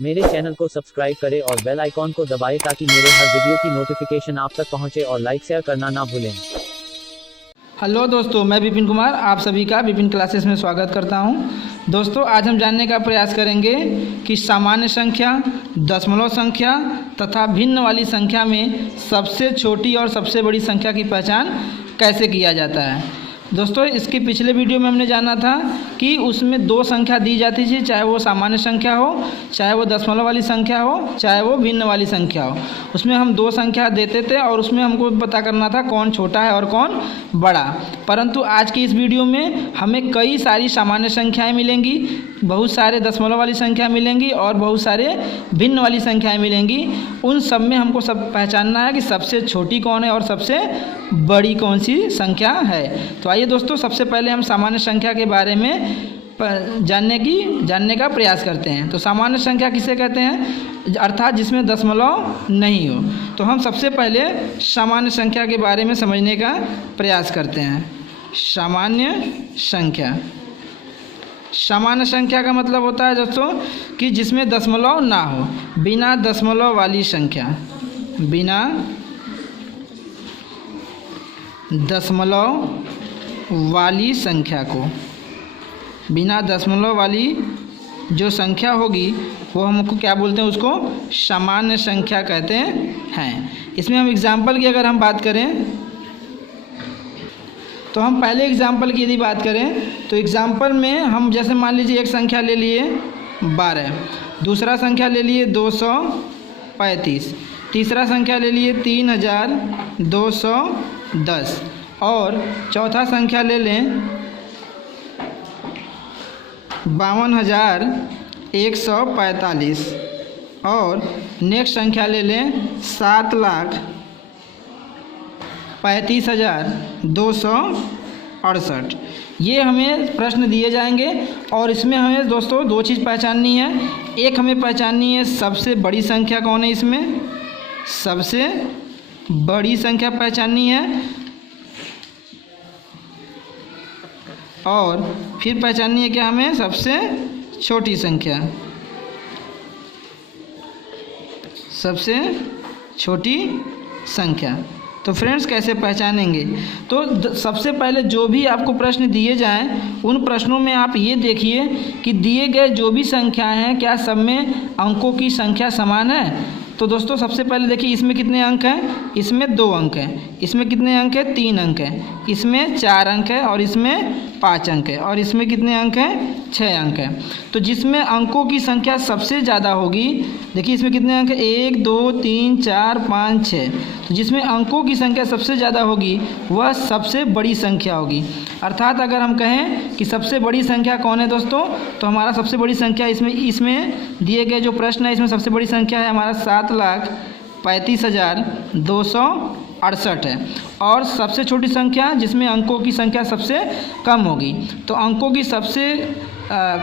मेरे चैनल को सब्सक्राइब करें और बेल आइकॉन को दबाएं ताकि मेरे हर वीडियो की नोटिफिकेशन आप तक पहुंचे और लाइक शेयर करना ना भूलें। हेलो दोस्तों, मैं विपिन कुमार आप सभी का विपिन क्लासेस में स्वागत करता हूं। दोस्तों, आज हम जानने का प्रयास करेंगे कि सामान्य संख्या, दशमलव संख्या तथा भिन्न वाली संख्या में सबसे छोटी और सबसे बड़ी संख्या की पहचान कैसे किया जाता है। दोस्तों, इसके पिछले वीडियो में हमने जाना था कि उसमें दो संख्या दी जाती थी, चाहे वो सामान्य संख्या हो, चाहे वो दशमलव वाली संख्या हो, चाहे वो भिन्न वाली संख्या हो। उसमें हम दो संख्या देते थे और उसमें हमको पता करना था कौन छोटा है और कौन बड़ा। परंतु आज की इस वीडियो में हमें कई सारी सामान्य संख्याएं मिलेंगी, बहुत सारे दशमलव वाली संख्या मिलेंगी और बहुत सारे भिन्न वाली संख्याएं मिलेंगी। उन सब में हमको सब पहचानना है कि सबसे छोटी कौन है और सबसे बड़ी कौन सी संख्या है। तो आइए दोस्तों, सबसे पहले हम सामान्य संख्या के बारे में जानने का प्रयास करते हैं। तो सामान्य संख्या किसे कहते हैं, अर्थात जिसमें दशमलव नहीं हो। तो हम सबसे पहले सामान्य संख्या के बारे में समझने का प्रयास करते हैं। सामान्य संख्या, सामान्य संख्या का मतलब होता है दोस्तों कि जिसमें दशमलव ना हो, बिना दशमलव वाली संख्या, बिना दशमलव वाली संख्या को, बिना दशमलव वाली जो संख्या होगी वो हमको क्या बोलते हैं, उसको सामान्य संख्या कहते हैं। इसमें हम एग्जाम्पल की अगर हम बात करें तो हम पहले एग्जाम्पल की यदि बात करें तो एग्जाम्पल में हम जैसे मान लीजिए एक संख्या ले लिए 12, दूसरा संख्या ले लिए 235, तीसरा संख्या ले लिए 3210 और चौथा संख्या ले लें 52,145 और नेक्स्ट संख्या ले लें 7,35,268। ये हमें प्रश्न दिए जाएंगे और इसमें हमें दोस्तों दो चीज़ पहचाननी है। एक हमें पहचाननी है सबसे बड़ी संख्या कौन है, इसमें सबसे बड़ी संख्या पहचाननी है और फिर पहचाननी है क्या हमें सबसे छोटी संख्या, सबसे छोटी संख्या। तो फ्रेंड्स कैसे पहचानेंगे, तो सबसे पहले जो भी आपको प्रश्न दिए जाएं उन प्रश्नों में आप ये देखिए कि दिए गए जो भी संख्याएं हैं क्या सब में अंकों की संख्या समान है। तो दोस्तों सबसे पहले देखिए इसमें कितने अंक हैं, इसमें 2 अंक हैं, इसमें कितने अंक हैं, 3 अंक हैं, इसमें 4 अंक है और इसमें 5 अंक है और इसमें कितने अंक हैं, 6 अंक हैं। तो जिसमें अंकों की संख्या सबसे ज़्यादा होगी, देखिए इसमें कितने अंक हैं, 1 2 3 4 5 6। तो जिसमें अंकों की संख्या सबसे ज़्यादा होगी वह सबसे बड़ी संख्या होगी। अर्थात अगर हम कहें कि सबसे बड़ी संख्या कौन है दोस्तों, तो हमारा सबसे बड़ी संख्या इसमें दिए गए जो प्रश्न है इसमें सबसे बड़ी संख्या है हमारा 7,35,268 है। और सबसे छोटी संख्या जिसमें अंकों की संख्या सबसे कम होगी, तो अंकों की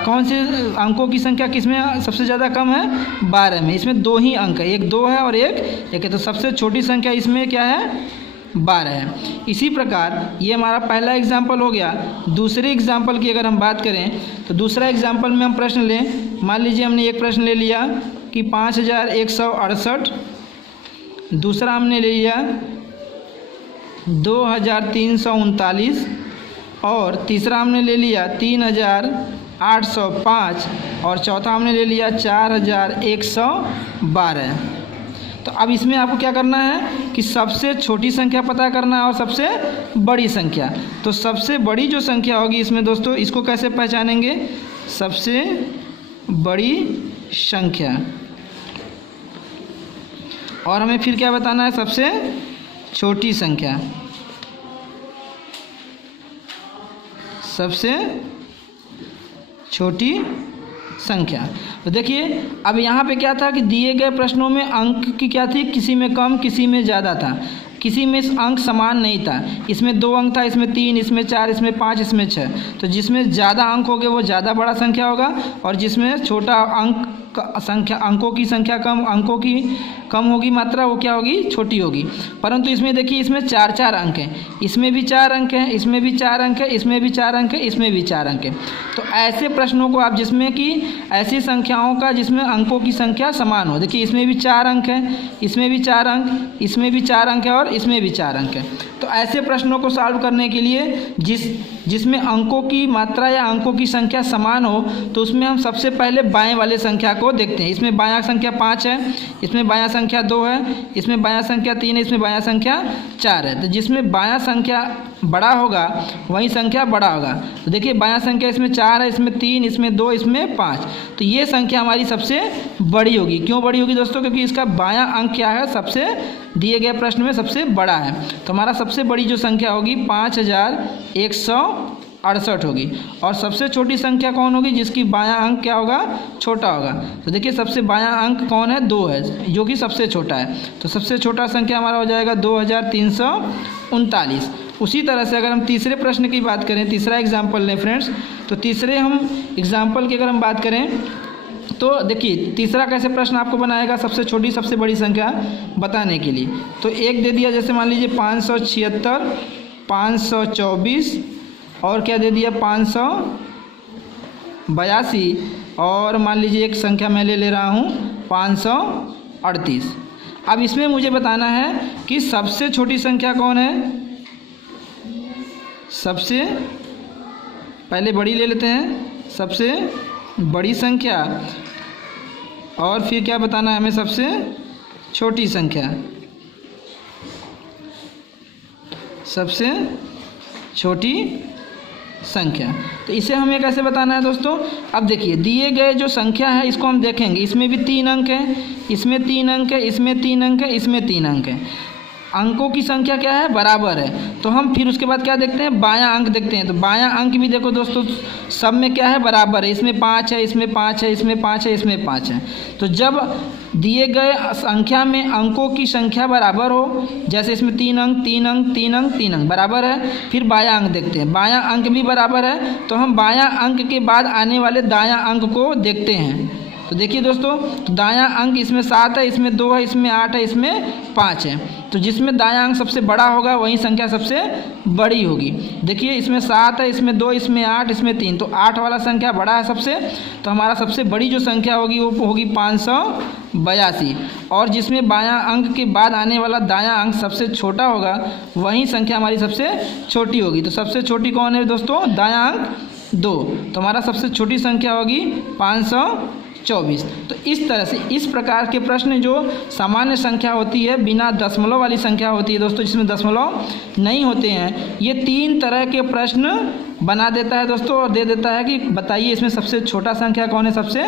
कौन से अंकों की संख्या किसमें सबसे ज़्यादा कम है, 12 में। इसमें 2 ही अंक है, एक 2 है और एक है। तो सबसे छोटी संख्या इसमें क्या है, 12 है। इसी प्रकार ये हमारा पहला एग्जाम्पल हो गया। दूसरे एग्जाम्पल की अगर हम बात करें तो दूसरा एग्जाम्पल में हम प्रश्न लें, मान लीजिए हमने एक प्रश्न ले लिया कि 5,168, दूसरा हमने ले लिया 2,339 और तीसरा हमने ले लिया 3,805 और चौथा हमने ले लिया 4,112। तो अब इसमें आपको क्या करना है कि सबसे छोटी संख्या पता करना है और सबसे बड़ी संख्या। तो सबसे बड़ी जो संख्या होगी इसमें दोस्तों, इसको कैसे पहचानेंगे, सबसे बड़ी संख्या। और हमें फिर क्या बताना है, सबसे छोटी संख्या, सबसे छोटी संख्या। तो देखिए अब यहाँ पे क्या था कि दिए गए प्रश्नों में अंक की क्या थी, किसी में कम किसी में ज़्यादा था, किसी में अंक समान नहीं था। इसमें 2 अंक था, इसमें 3, इसमें 4, इसमें 5, इसमें 6। तो जिसमें ज़्यादा अंक होंगे वो ज़्यादा बड़ा संख्या होगा और जिसमें छोटा अंक संख्या अंकों की संख्या कम होगी मात्रा, वो क्या होगी, छोटी होगी। परंतु इसमें देखिए, इसमें 4 अंक हैं, इसमें भी 4 अंक हैं, इसमें भी 4 अंक है, इसमें भी 4 अंक है, इसमें भी 4 अंक है। तो ऐसे प्रश्नों को आप जिसमें कि ऐसी संख्याओं का जिसमें अंकों की संख्या समान हो, देखिए इसमें भी 4 अंक है, इसमें भी 4 अंक, इसमें भी 4 अंक है और इसमें भी 4 अंक है। तो ऐसे प्रश्नों को सॉल्व करने के लिए जिसमें अंकों की मात्रा या अंकों की संख्या समान हो, तो उसमें हम सबसे पहले बाएं वाले संख्या को देखते हैं। इसमें बायां संख्या 5 है, इसमें बायां संख्या 2 है, इसमें बायां संख्या 3 है, इसमें बायां संख्या 4 है। तो जिसमें बायां संख्या बड़ा होगा वही संख्या बड़ा होगा। तो देखिए बायां संख्या इसमें 4 है, इसमें 3, इसमें 2, इसमें 5। तो ये संख्या हमारी सबसे बड़ी होगी। क्यों बड़ी होगी दोस्तों? क्योंकि इसका बायां अंक क्या है, सबसे दिए गए प्रश्न में सबसे बड़ा है। तो हमारा सबसे बड़ी जो संख्या होगी 5168 होगी। और सबसे छोटी संख्या कौन होगी? जिसकी बायां अंक क्या होगा, छोटा होगा। तो देखिए सबसे बायां अंक कौन है, 2 है, जो कि सबसे छोटा है। तो सबसे छोटा संख्या हमारा हो जाएगा 2339। उसी तरह से अगर हम तीसरे प्रश्न की बात करें, तीसरा एग्जाम्पल लें फ्रेंड्स, तो तीसरे हम एग्जाम्पल की अगर हम बात करें तो देखिए तीसरा कैसे प्रश्न आपको बनाएगा सबसे छोटी सबसे बड़ी संख्या बताने के लिए। तो एक दे दिया, जैसे मान लीजिए 576, 524 और क्या दे दिया 582, और मान लीजिए एक संख्या मैं ले रहा हूँ 538। अब इसमें मुझे बताना है कि सबसे छोटी संख्या कौन है। सबसे पहले बड़ी ले लेते हैं, सबसे बड़ी संख्या, और फिर क्या बताना है हमें, सबसे छोटी संख्या। सबसे छोटी संख्या, तो इसे हमें कैसे बताना है दोस्तों? अब देखिए दिए गए जो संख्या है इसको हम देखेंगे, इसमें भी 3 अंक है, इसमें 3 अंक है, इसमें 3 अंक है, इसमें 3 अंक है। अंकों की संख्या क्या है, बराबर है। तो हम फिर उसके बाद क्या देखते हैं, बायां अंक देखते हैं। तो बायां अंक भी देखो दोस्तों, सब में क्या है, बराबर है। इसमें 5 है, इसमें 5 है, इसमें 5 है, इसमें 5 है। तो जब दिए गए संख्या में अंकों की संख्या बराबर हो, जैसे इसमें 3 अंक 3 अंक 3 अंक 3 अंक बराबर है, फिर बायां अंक देखते हैं, बायां अंक भी बराबर है, तो हम बायां अंक के बाद आने वाले दायां अंक को देखते हैं। तो देखिए दोस्तों, तो दायां अंक इसमें 7 है, इसमें 2 है, इसमें 8 है, इसमें 5 है। तो जिसमें दायां अंक सबसे बड़ा होगा वही संख्या सबसे बड़ी होगी। देखिए इसमें 7 है, इसमें 2, इसमें 8, इसमें 3, तो 8 वाला संख्या बड़ा है सबसे। तो हमारा सबसे बड़ी जो संख्या होगी वो होगी 582। और जिसमें बायां अंक के बाद आने वाला दायां अंक सबसे छोटा होगा वही संख्या हमारी सबसे छोटी होगी। तो सबसे छोटी कौन है दोस्तों? दायां अंक 2। तो हमारा सबसे छोटी संख्या होगी 524। तो इस तरह से इस प्रकार के प्रश्न जो सामान्य संख्या होती है, बिना दशमलव वाली संख्या होती है दोस्तों, जिसमें दशमलव नहीं होते हैं, ये 3 तरह के प्रश्न बना देता है दोस्तों, और दे देता है कि बताइए इसमें सबसे छोटा संख्या कौन है, सबसे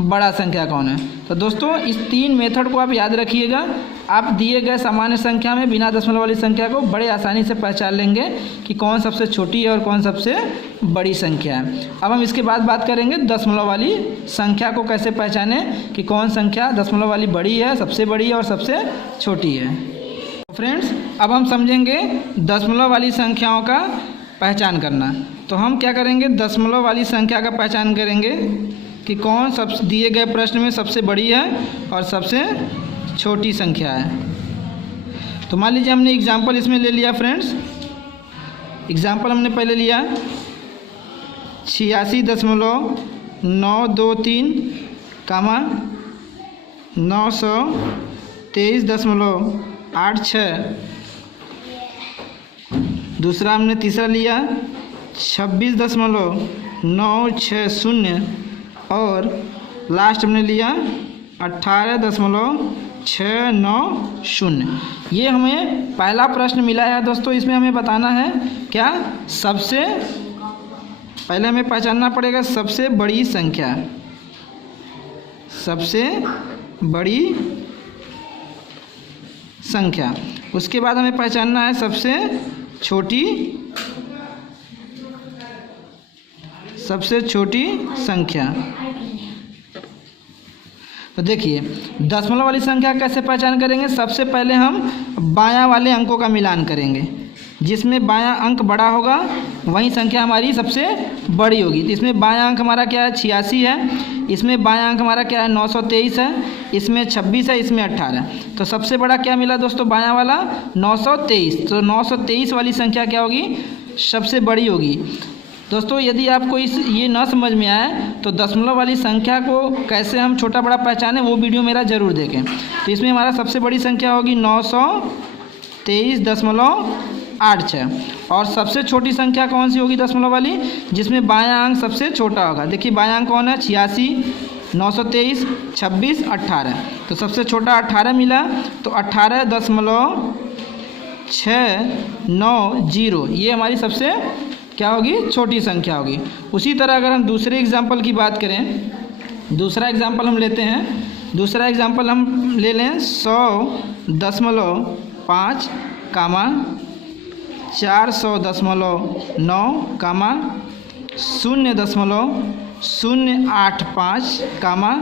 बड़ा संख्या कौन है। तो दोस्तों इस 3 मेथड को आप याद रखिएगा। आप दिए गए सामान्य संख्या में बिना दशमलव वाली संख्या को बड़े आसानी से पहचान लेंगे कि कौन सबसे छोटी है और कौन सबसे बड़ी संख्या है। अब हम इसके बाद बात करेंगे दशमलव वाली संख्या को कैसे पहचाने कि कौन संख्या दशमलव वाली बड़ी है, सबसे बड़ी है और सबसे छोटी है। फ्रेंड्स अब हम समझेंगे दशमलव वाली संख्याओं का पहचान करना। तो हम क्या करेंगे, दशमलव वाली संख्या का पहचान करेंगे कि कौन सब दिए गए प्रश्न में सबसे बड़ी है और सबसे छोटी संख्या है। तो मान लीजिए हमने एग्जाम्पल इसमें ले लिया फ्रेंड्स, एग्जाम्पल हमने पहले लिया 86.923, 923.86। दूसरा हमने तीसरा लिया 26.960 और लास्ट हमने लिया 18.690। ये हमें पहला प्रश्न मिला है दोस्तों। इसमें हमें बताना है क्या, सबसे पहले हमें पहचानना पड़ेगा सबसे बड़ी संख्या, सबसे बड़ी संख्या। उसके बाद हमें पहचानना है सबसे छोटी संख्या। तो देखिए दशमलव वाली संख्या कैसे पहचान करेंगे, सबसे पहले हम बायां वाले अंकों का मिलान करेंगे। जिसमें बायां अंक बड़ा होगा वही संख्या हमारी सबसे बड़ी होगी। तो इसमें बायां अंक हमारा क्या है 86 है, इसमें बायां अंक हमारा क्या है 923 है, इसमें 26 है, इसमें 18। तो सबसे बड़ा क्या मिला दोस्तों बायां वाला 923। तो 923 वाली संख्या क्या होगी सबसे बड़ी होगी। दोस्तों यदि आपको ये ना समझ में आए तो दशमलव वाली संख्या को कैसे हम छोटा बड़ा पहचानें वो वीडियो मेरा ज़रूर देखें। तो इसमें हमारा सबसे बड़ी संख्या होगी 923.86 और सबसे छोटी संख्या कौन सी होगी दशमलव वाली जिसमें बायां अंक सबसे छोटा होगा। देखिए बायां अंक कौन है 86, 923, 26, 18। तो सबसे छोटा 18 मिला। तो 18.690 ये हमारी सबसे क्या होगी छोटी संख्या होगी। उसी तरह अगर हम दूसरे एग्जाम्पल की बात करें, दूसरा एग्जाम्पल हम लेते हैं। दूसरा एग्जाम्पल हम ले लें 100.5 कामा 400.9 कामा 0.085 कामा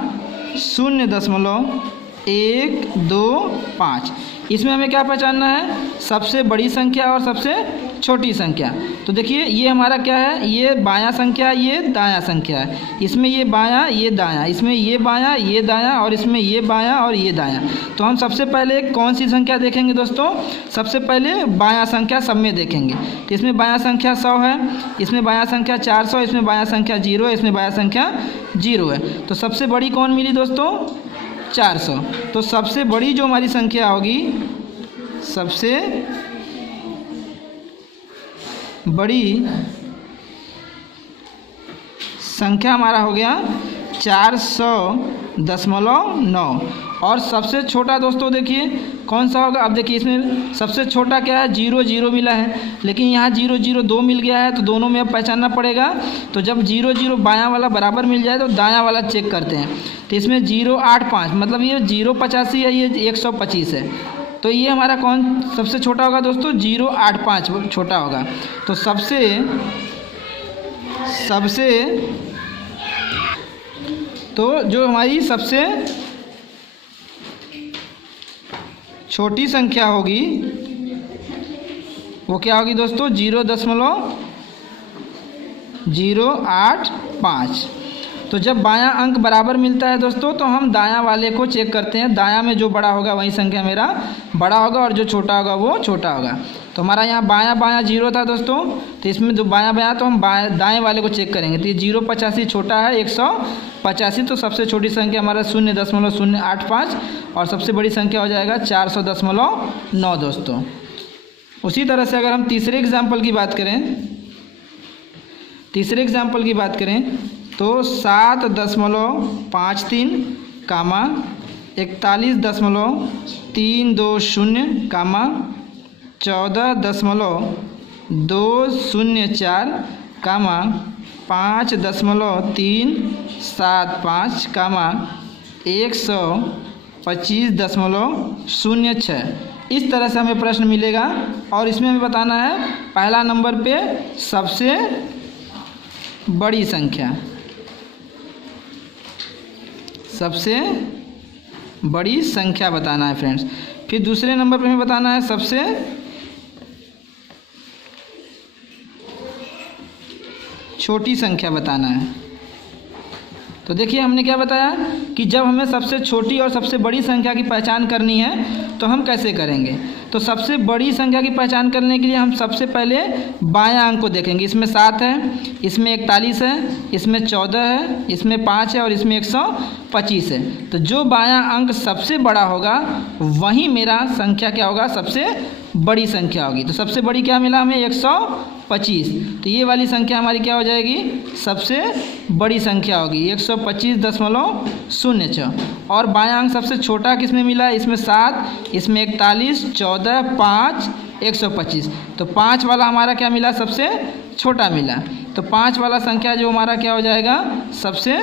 0.125। इसमें हमें क्या पहचानना है सबसे बड़ी संख्या और सबसे छोटी संख्या। तो देखिए ये हमारा क्या है ये बायां संख्या ये दायां संख्या है। इसमें ये बायां ये दायां, इसमें ये बायां ये दायां और इसमें ये बायां और ये दायां। तो हम सबसे पहले कौन सी संख्या देखेंगे दोस्तों सबसे पहले बायां संख्या सब में देखेंगे। तो इसमें बायां संख्या 100 है, इसमें बायां संख्या 400, इसमें बायां संख्या 0 है, इसमें बायां संख्या 0 है। तो सबसे बड़ी कौन मिली दोस्तों 400। तो सबसे बड़ी जो हमारी संख्या होगी सबसे बड़ी संख्या हमारा हो गया 400.9 और सबसे छोटा दोस्तों देखिए कौन सा होगा। अब देखिए इसमें सबसे छोटा क्या है 0 0 मिला है, लेकिन यहाँ 0 0 2 मिल गया है। तो दोनों में अब पहचानना पड़ेगा। तो जब 0 0 बायां वाला बराबर मिल जाए तो दायां वाला चेक करते हैं। तो इसमें 085 मतलब ये 085 है, ये 125 है। तो ये हमारा कौन सबसे छोटा होगा दोस्तों 085 छोटा होगा। तो तो जो हमारी सबसे छोटी संख्या होगी वो क्या होगी दोस्तों 0.085। तो जब बायां अंक बराबर मिलता है दोस्तों तो हम दायां वाले को चेक करते हैं। दायां में जो बड़ा होगा वही संख्या मेरा बड़ा होगा और जो छोटा होगा वो छोटा होगा। तो हमारा यहाँ बायां बायां 0 था दोस्तों। तो इसमें जो बायां बायां तो हम दाएं वाले को चेक करेंगे। तो ये 085 छोटा है 185। तो सबसे छोटी संख्या हमारा 0.085 और सबसे बड़ी संख्या हो जाएगा 400.9 दोस्तों। उसी तरह से अगर हम तीसरे एग्जाम्पल की बात करें तो 7.53 कामा 41.320 कामा 14.204 कामा 5.375 कामा 125.06। इस तरह से हमें प्रश्न मिलेगा और इसमें हमें बताना है पहला नंबर पे सबसे बड़ी संख्या, सबसे बड़ी संख्या बताना है फ्रेंड्स। फिर दूसरे नंबर पे हमें बताना है सबसे छोटी संख्या बताना है। तो देखिए हमने क्या बताया कि जब हमें सबसे छोटी और सबसे बड़ी संख्या की पहचान करनी है तो हम कैसे करेंगे। तो सबसे बड़ी संख्या की पहचान करने के लिए हम सबसे पहले बायां अंक को देखेंगे। इसमें 7 है, इसमें 41 है, इसमें 14 है, इसमें 5 है और इसमें 125 है। तो जो बायां अंक सबसे बड़ा होगा वही मेरा संख्या क्या होगा सबसे बड़ी संख्या होगी। तो सबसे बड़ी क्या मिला हमें 125। तो ये वाली संख्या हमारी क्या हो जाएगी सबसे बड़ी संख्या होगी 125.06। और बायां अंक सबसे छोटा किसमें मिला इसमें 7, इसमें 41, 14, 5, 125। तो 5 वाला हमारा क्या मिला सबसे छोटा मिला। तो 5 वाला संख्या जो हमारा क्या हो जाएगा सबसे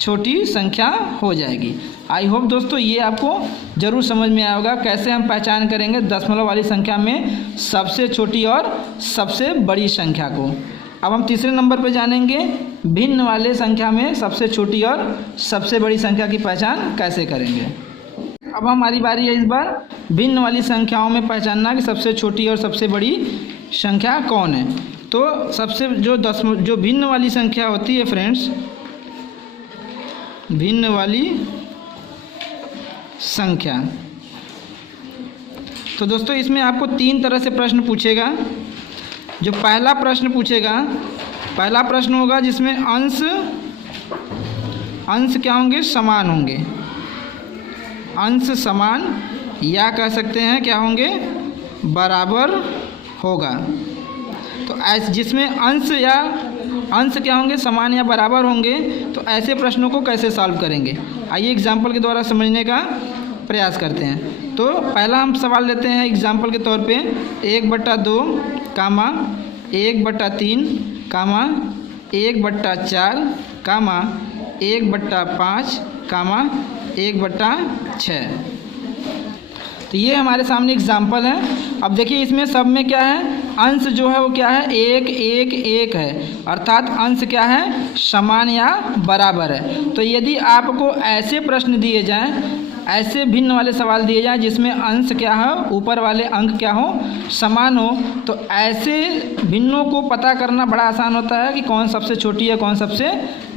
छोटी संख्या हो जाएगी। आई होप दोस्तों ये आपको ज़रूर समझ में आया होगा कैसे हम पहचान करेंगे दशमलव वाली संख्या में सबसे छोटी और सबसे बड़ी संख्या को। अब हम तीसरे नंबर पर जानेंगे भिन्न वाले संख्या में सबसे छोटी और सबसे बड़ी संख्या की पहचान कैसे करेंगे। अब हमारी बारी है इस बार भिन्न वाली संख्याओं में पहचानना कि सबसे छोटी और सबसे बड़ी संख्या कौन है। तो सबसे जो भिन्न वाली संख्या होती है फ्रेंड्स, भिन्न वाली संख्या। तो दोस्तों इसमें आपको 3 तरह से प्रश्न पूछेगा। जो पहला प्रश्न पूछेगा, पहला प्रश्न होगा जिसमें अंश क्या होंगे, समान होंगे, अंश समान, या कह सकते हैं क्या होंगे, बराबर होगा। तो ऐसे जिसमें अंश क्या होंगे, समान या बराबर होंगे, तो ऐसे प्रश्नों को कैसे सॉल्व करेंगे, आइए एग्जाम्पल के द्वारा समझने का प्रयास करते हैं। तो पहला हम सवाल लेते हैं एग्जाम्पल के तौर पे 1/2 कामा 1/3 कामा 1/4 कामा 1/5 कामा 1/6। तो ये हमारे सामने एग्जाम्पल है। अब देखिए इसमें सब में क्या है, अंश जो है वो क्या है, 1 1 1 है, अर्थात अंश क्या है, समान या बराबर है। तो यदि आपको ऐसे प्रश्न दिए जाएं, ऐसे भिन्न वाले सवाल दिए जाएं जिसमें अंश क्या हो, ऊपर वाले अंक क्या हो, समान हो, तो ऐसे भिन्नों को पता करना बड़ा आसान होता है कि कौन सबसे छोटी है, कौन सबसे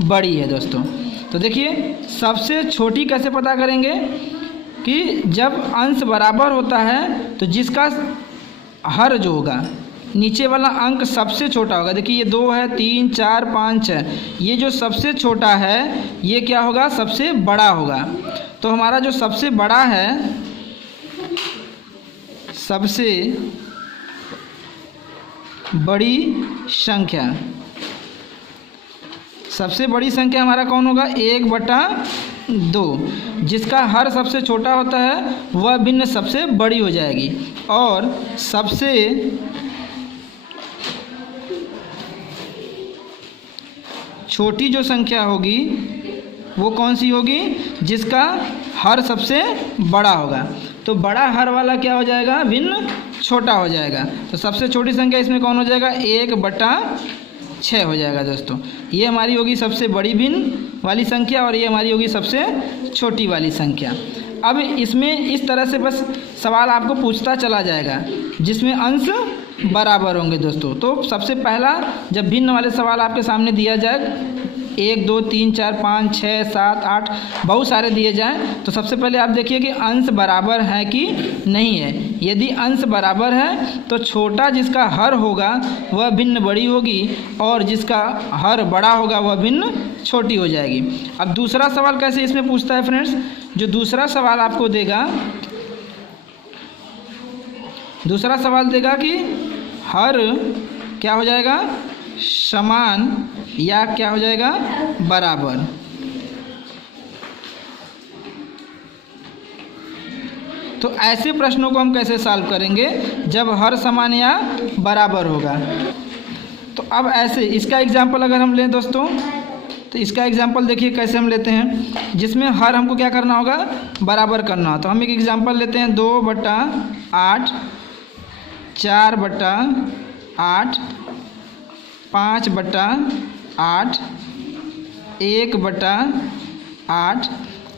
बड़ी है दोस्तों। तो देखिए सबसे छोटी कैसे पता करेंगे कि जब अंश बराबर होता है तो जिसका हर जो होगा, नीचे वाला अंक सबसे छोटा होगा। देखिए ये 2 है, 3 4 5 6, ये जो सबसे छोटा है ये क्या होगा, सबसे बड़ा होगा। तो हमारा जो सबसे बड़ा है, सबसे बड़ी संख्या, सबसे बड़ी संख्या हमारा कौन होगा, 1/2। जिसका हर सबसे छोटा होता है वह भिन्न सबसे बड़ी हो जाएगी, और सबसे छोटी जो संख्या होगी वो कौन सी होगी, जिसका हर सबसे बड़ा होगा। तो बड़ा हर वाला क्या हो जाएगा, भिन्न छोटा हो जाएगा। तो सबसे छोटी संख्या इसमें कौन हो जाएगा, 1/6 हो जाएगा दोस्तों। ये हमारी होगी सबसे बड़ी भिन्न वाली संख्या, और ये हमारी होगी सबसे छोटी वाली संख्या। अब इसमें इस तरह से बस सवाल आपको पूछता चला जाएगा जिसमें अंश बराबर होंगे दोस्तों। तो सबसे पहला जब भिन्न वाले सवाल आपके सामने दिया जाए, 1 2 3 4 5 6 7 8 बहुत सारे दिए जाएं, तो सबसे पहले आप देखिए कि अंश बराबर है कि नहीं है। यदि अंश बराबर है तो छोटा जिसका हर होगा वह भिन्न बड़ी होगी, और जिसका हर बड़ा होगा वह भिन्न छोटी हो जाएगी। अब दूसरा सवाल कैसे इसमें पूछता है फ्रेंड्स, जो दूसरा सवाल आपको देगा, दूसरा सवाल देगा कि हर क्या हो जाएगा, समान या क्या हो जाएगा, बराबर। तो ऐसे प्रश्नों को हम कैसे सॉल्व करेंगे जब हर समान या बराबर होगा। तो अब ऐसे इसका एग्जाम्पल अगर हम लें दोस्तों, तो इसका एग्जाम्पल देखिए कैसे हम लेते हैं, जिसमें हर हमको क्या करना होगा, बराबर करना हो। तो हम एक एग्जाम्पल लेते हैं 2/8 4/8 5/8 1/8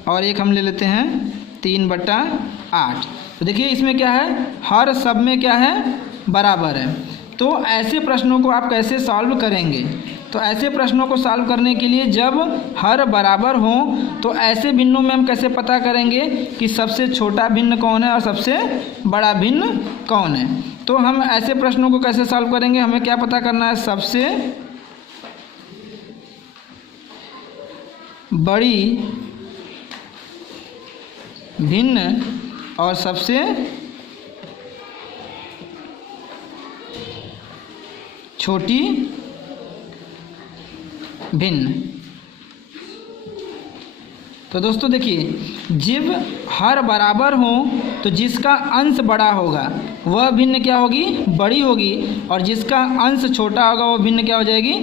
और एक हम ले लेते हैं 3/8। तो देखिए इसमें क्या है, हर सब में क्या है, बराबर है। तो ऐसे प्रश्नों को आप कैसे सॉल्व करेंगे, तो ऐसे प्रश्नों को सॉल्व करने के लिए जब हर बराबर हो तो ऐसे भिन्नों में हम कैसे पता करेंगे कि सबसे छोटा भिन्न कौन है और सबसे बड़ा भिन्न कौन है। तो हम ऐसे प्रश्नों को कैसे सॉल्व करेंगे, हमें क्या पता करना है, सबसे बड़ी भिन्न और सबसे छोटी भिन्न। तो दोस्तों देखिए जब हर बराबर हो तो जिसका अंश बड़ा होगा वह भिन्न क्या होगी, बड़ी होगी, और जिसका अंश छोटा होगा वह भिन्न क्या हो जाएगी,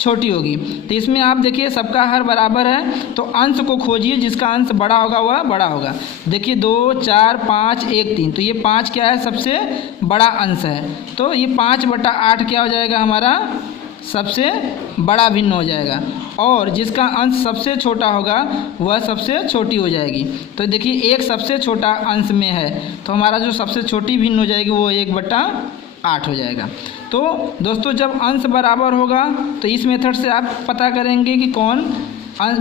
छोटी होगी। तो इसमें आप देखिए सबका हर बराबर है तो अंश को खोजिए, जिसका अंश बड़ा होगा वह बड़ा होगा। देखिए 2 4 5 1 3, तो ये 5 क्या है, सबसे बड़ा अंश है। तो ये 5/8 क्या हो जाएगा, हमारा सबसे बड़ा भिन्न हो जाएगा, और जिसका अंश सबसे छोटा होगा वह सबसे छोटी हो जाएगी। तो देखिए एक सबसे छोटा अंश में है तो हमारा जो सबसे छोटी भिन्न हो जाएगी वो 1/8 हो जाएगा। तो दोस्तों जब अंश बराबर होगा तो इस मेथड से आप पता करेंगे कि कौन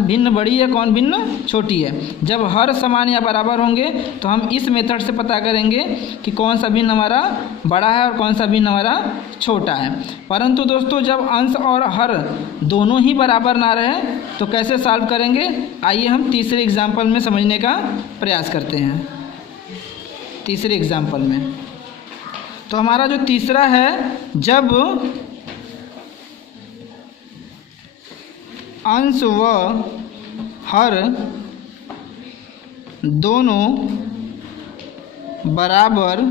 भिन्न बड़ी है कौन भिन्न छोटी है। जब हर समान या बराबर होंगे तो हम इस मेथड से पता करेंगे कि कौन सा भिन्न हमारा बड़ा है और कौन सा भिन्न हमारा छोटा है। परंतु दोस्तों जब अंश और हर दोनों ही बराबर ना रहे तो कैसे सॉल्व करेंगे, आइए हम तीसरे एग्जाम्पल में समझने का प्रयास करते हैं। तीसरे एग्जाम्पल में तो हमारा जो तीसरा है, जब अंश व हर दोनों बराबर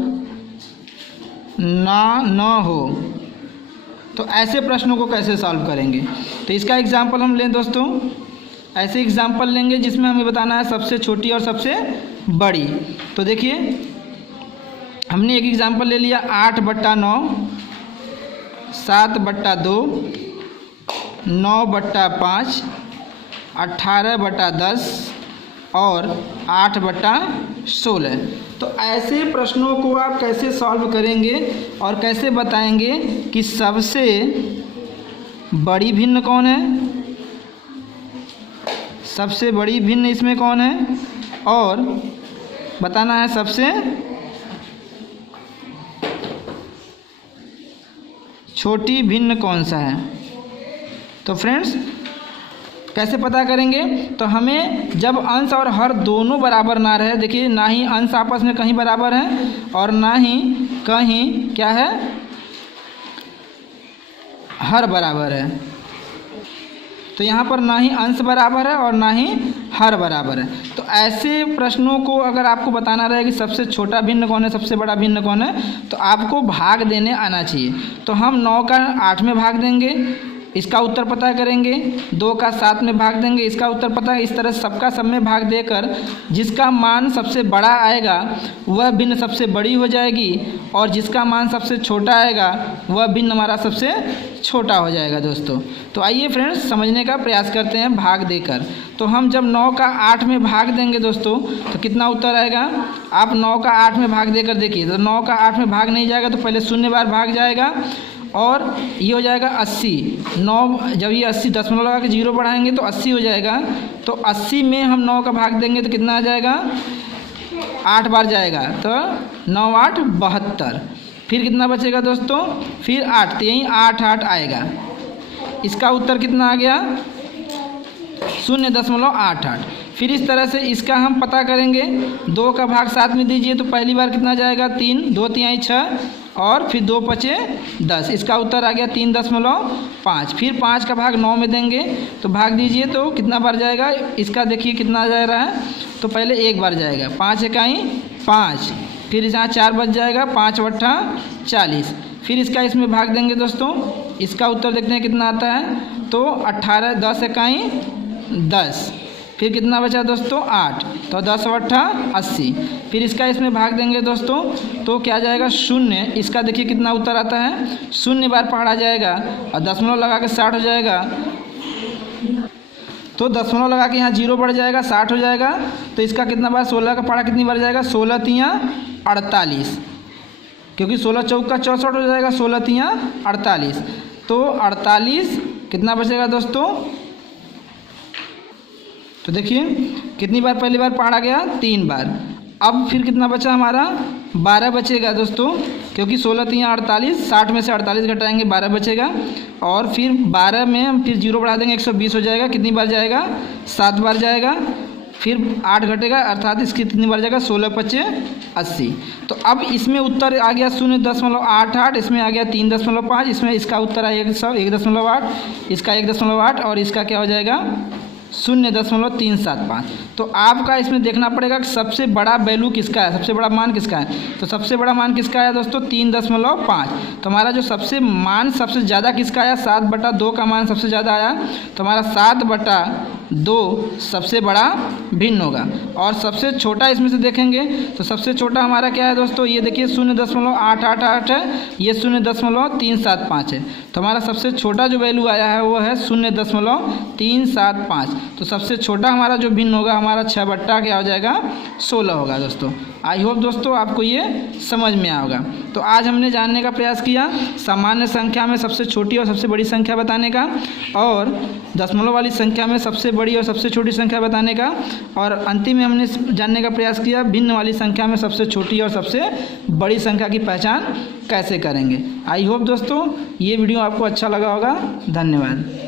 न हो तो ऐसे प्रश्नों को कैसे सॉल्व करेंगे। तो इसका एग्जाम्पल हम लें दोस्तों, ऐसे एग्जाम्पल लेंगे जिसमें हमें बताना है सबसे छोटी और सबसे बड़ी। तो देखिए हमने एक एग्जाम्पल ले लिया 8/9, 7/2, 9/5, 18/10 और 8/16। तो ऐसे प्रश्नों को आप कैसे सॉल्व करेंगे और कैसे बताएंगे कि सबसे बड़ी भिन्न कौन है, सबसे बड़ी भिन्न इसमें कौन है, और बताना है सबसे छोटी भिन्न कौन सा है। तो फ्रेंड्स कैसे पता करेंगे, तो हमें जब अंश और हर दोनों बराबर ना रहे, देखिए ना ही अंश आपस में कहीं बराबर है और ना ही कहीं क्या है हर बराबर है। तो यहाँ पर ना ही अंश बराबर है और ना ही हर बराबर है। तो ऐसे प्रश्नों को अगर आपको बताना रहे कि सबसे छोटा भिन्न कौन है सबसे बड़ा भिन्न कौन है, तो आपको भाग देने आना चाहिए। तो हम 9 का 8 में भाग देंगे, इसका उत्तर पता करेंगे, 2 का 7 में भाग देंगे, इसका उत्तर पता है। इस तरह सबका सब में भाग देकर जिसका मान सबसे बड़ा आएगा वह भिन्न सबसे बड़ी हो जाएगी और जिसका मान सबसे छोटा आएगा वह भिन्न हमारा सबसे छोटा हो जाएगा दोस्तों। तो आइए फ्रेंड्स समझने का प्रयास करते हैं भाग देकर। तो हम जब 9 का 8 में भाग देंगे दोस्तों तो कितना उत्तर आएगा, आप 9 का 8 में भाग देकर देखिए। तो 9 का 8 में भाग नहीं जाएगा तो पहले 0 बार भाग जाएगा और ये हो जाएगा 80। 9 जब ये 80 दशमलव लगा के 0 बढ़ाएंगे तो 80 हो जाएगा। तो 80 में हम 9 का भाग देंगे तो कितना आ जाएगा, 8 बार जाएगा तो 9 8 72। फिर कितना बचेगा दोस्तों, फिर 8, तो यहीं 8 8 आएगा। इसका उत्तर कितना आ गया 0.88। फिर इस तरह से इसका हम पता करेंगे। 2 का भाग 7 में दीजिए तो पहली बार कितना जाएगा 3, 2 3 6 और फिर 2 5 10। इसका उत्तर आ गया 3.5। फिर 5 का भाग 9 में देंगे तो भाग दीजिए तो कितना बार जाएगा, इसका देखिए कितना जा रहा है। तो पहले एक बार जाएगा, 5 इकाई 5, फिर यहाँ 4 बच जाएगा, 5 8 40। फिर इसका इसमें भाग देंगे दोस्तों, इसका उत्तर देखते हैं कितना आता है। तो 18 10 इकाई 10, फिर कितना बचा दोस्तों 8, तो 10 8 80। फिर इसका इसमें भाग देंगे दोस्तों तो क्या जाएगा 0। इसका देखिए कितना उत्तर आता है, 0 बार पढ़ा जाएगा और दशमलव लगा के 60 हो जाएगा। तो दशमलव लगा के यहाँ 0 बढ़ जाएगा, 60 हो जाएगा। तो इसका कितना बार 16 का पढ़ा कितनी बार जाएगा, 16 3 48, क्योंकि 16 चौका 64 हो जाएगा, 16 3 48। तो 48 कितना बचेगा दोस्तों, तो देखिए कितनी बार पहली बार पढ़ा गया 3 बार। अब फिर कितना बचा हमारा 12 बचेगा दोस्तों, क्योंकि 16 3 48, 60 में से 48 घटाएंगे 12 बचेगा। और फिर 12 में हम फिर 0 बढ़ा देंगे 120 हो जाएगा। कितनी बार जाएगा 7 बार जाएगा। फिर 8 घटेगा अर्थात इसकी कितनी बार जाएगा 16 5 80। तो अब इसमें उत्तर आ गया 0.88, इसमें आ गया 3.5, इसमें इसका उत्तर आएगा 1.8, इसका 1.8 और इसका क्या हो जाएगा 0.375। तो आपका इसमें देखना पड़ेगा कि सबसे बड़ा वैल्यू किसका है, सबसे बड़ा मान किसका है। तो सबसे बड़ा मान किसका है दोस्तों 3.5। तो हमारा जो सबसे मान सबसे ज़्यादा किसका आया 7/2 का मान सबसे ज़्यादा आया। तो हमारा 7/2 सबसे बड़ा भिन्न होगा। और सबसे छोटा इसमें से देखेंगे तो सबसे छोटा हमारा क्या है दोस्तों, ये देखिए 0.888 है, ये 0.375 है। तो हमारा सबसे छोटा जो वैल्यू आया है वो है 0.375। तो सबसे छोटा हमारा जो भिन्न होगा हमारा 6 क्या हो जाएगा 16 होगा दोस्तों। आई होप दोस्तों आपको ये समझ में आएगा। तो आज हमने जानने का प्रयास किया सामान्य संख्या में सबसे छोटी और सबसे बड़ी संख्या बताने का, और दशमलव वाली संख्या में सबसे बड़ी और सबसे छोटी संख्या बताने का, और अंतिम में हमने जानने का प्रयास किया भिन्न वाली संख्या में सबसे छोटी और सबसे बड़ी संख्या की पहचान कैसे करेंगे। आई होप दोस्तों ये वीडियो आपको अच्छा लगा होगा। धन्यवाद।